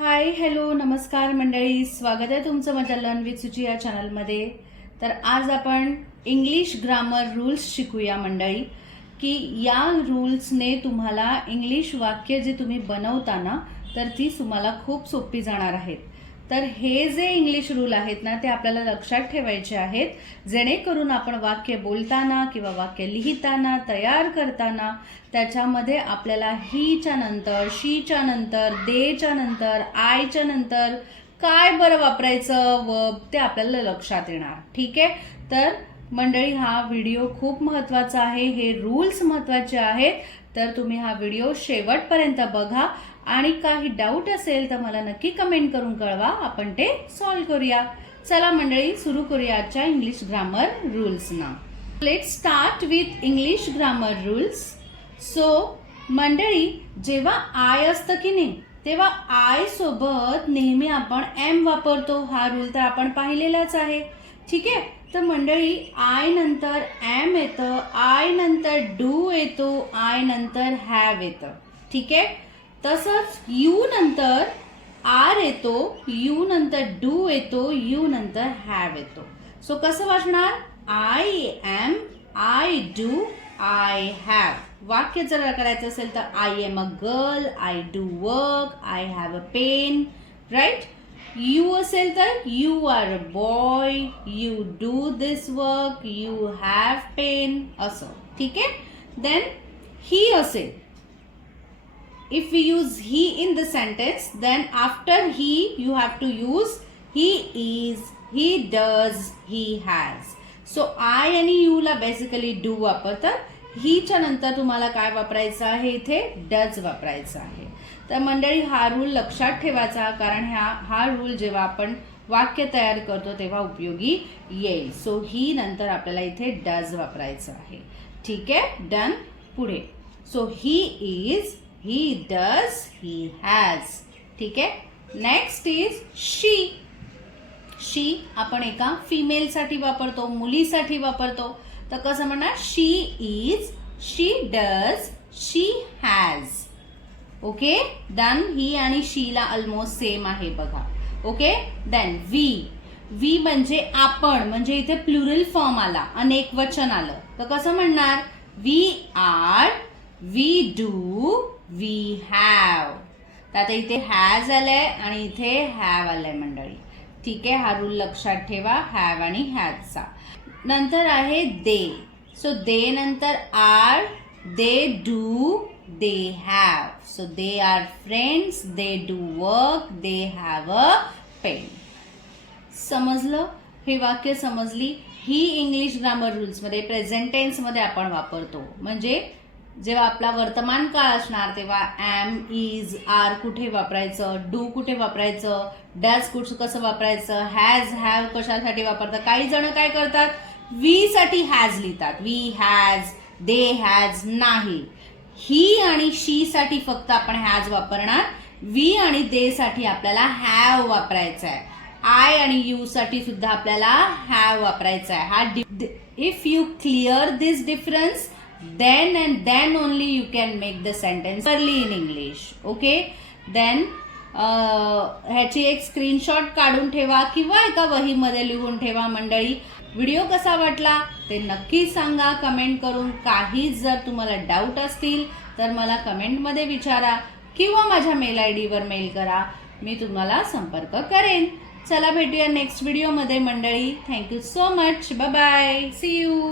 Hi hello नमस्कार मंडळी, स्वागत आहे तुमचं माझ्या लर्न विथ सुची या चॅनलमध्ये। तर आज आपण इंग्लिश ग्रामर रूल्स शिकूया मंडळी, की या रूल्सने तुम्हाला इंग्लिश वाक्य जे तुम्ही बनवताना तर ती तुम्हाला खूप सोपी जाणार आहेत। तर हे जे इंग्लिश रूल आहेत ना ते आपल्याला लक्षात ठेवायचे आहेत, जेणेकरून आपण वाक्य बोलताना किंवा वाक्य लिहिताना तयार करताना त्याच्यामध्ये आपल्याला हीच्या नंतर शीच्या नंतर देच्या नंतर आयच्या नंतर काय बरं वापरायचं व ते आपल्याला लक्षात येणार। ठीक आहे, तर मंडळी हा व्हिडिओ खूप महत्त्वाचा आहे, हे रूल्स महत्त्वाचे आहेत। तर तुम्ही हा व्हिडिओ शेवटपर्यंत बघा आणि काही डाऊट असेल तर मला नक्की कमेंट करून कळवा, आपण ते सॉल्व करूया। चला मंडळी सुरू करूया आजच्या इंग्लिश ग्रामर रूल्सना। Let's start with English grammar rules. So मंडळी, जेव्हा आय असतं की नाही तेव्हा आय सोबत नेहमी आपण एम वापरतो, हा रूल तर आपण पाहिलेलाच आहे। ठीक आहे, तर मंडळी आय नंतर एम येतं, आय नंतर डू येतो, आय नंतर हॅव येतं। ठीक आहे, तसंच यू नंतर आर येतो, यू नंतर डू येतो, यू नंतर हॅव येतो। सो कसं वाचणार? I am, I do, I have. वाक्य जर करायचं असेल तर I am a girl, I do work, I have a pen, right. You असेल तर you are a boy, you do this work, you have pen, असं। ठीक आहे, देन ही असेल, if we use he in the sentence, then after he you have to use he is, he does, he has. So I आणि you ला basically do वापरतात, he च्या नंतर तुम्हाला काय वापरायचं आहे? इथे does वापरायचं आहे। तर मंडळी हा रूल लक्षात ठेवायचा, कारण हा रूल जेव्हा आपण वाक्य तयार करतो तेव्हा उपयोगी येईल। सो ही नंतर आपल्याला इथे does वापरायचं आहे। ठीक आहे, डन। पुढे so he is, he does, he has। ठीक आहे, नेक्स्ट इज शी। शी आपण एका फिमेल साठी वापरतो, मुलीसाठी वापरतो, तर कसं म्हणणार? She is, she does, she has. Okay, done. He आणि शी ला ऑलमोस्ट सेम आहे बघा। Okay, then we. वी म्हणजे आपण, म्हणजे इथे प्लुरल फॉर्म आला, अनेक वचन आलं, तर कसं म्हणणार? We are, we do, we have. तर आता इथे हॅज आलंय आणि इथे हॅव आलंय मंडळी। ठीक आहे, हा रूल लक्षात ठेवा, हॅव आणि हॅजचा। नंतर आहे दे। सो दे नंतर are, they do, they have. So they are friends, they do work, they have a pen. समजलं? हे वाक्य समजली? ही इंग्लिश ग्रामर रूल्स मध्ये प्रेझेंट टेन्स मध्ये आपण वापरतो, म्हणजे जेव्हा आपला वर्तमान काळ असणार तेव्हा एम, इज, आर कुठे वापरायचं, डू कुठे वापरायचं, डज कसं वापरायचं, हॅज, हॅव कशासाठी वापरतात। काही जण काय करतात? वी साठी हॅज लिहितात, वी हॅज, दे हॅज नाही। ही आणि शी साठी फक्त आपण हॅज वापरणार, वी आणि दे साठी आपल्याला हॅव वापरायचं आहे। आय आणि यू साठी सुद्धा आपल्याला हॅव वापरायचा आहे। हा if you clear this difference, then and then only you can make the sentence early in English. Okay, then ह्याची एक स्क्रीनशॉट काढून ठेवा किंवा एका वहीमध्ये लिहून ठेवा मंडळी। व्हिडिओ कसा वाटला ते नक्की सांगा कमेंट करून। काही जर तुम्हाला डाऊट असतील तर मला कमेंटमध्ये विचारा किंवा माझ्या मेल ID वर मेल करा, मी तुम्हाला संपर्क करेन। चला भेटूया नेक्स्ट व्हिडिओमध्ये मंडळी। Thank you so much, bye bye, see you.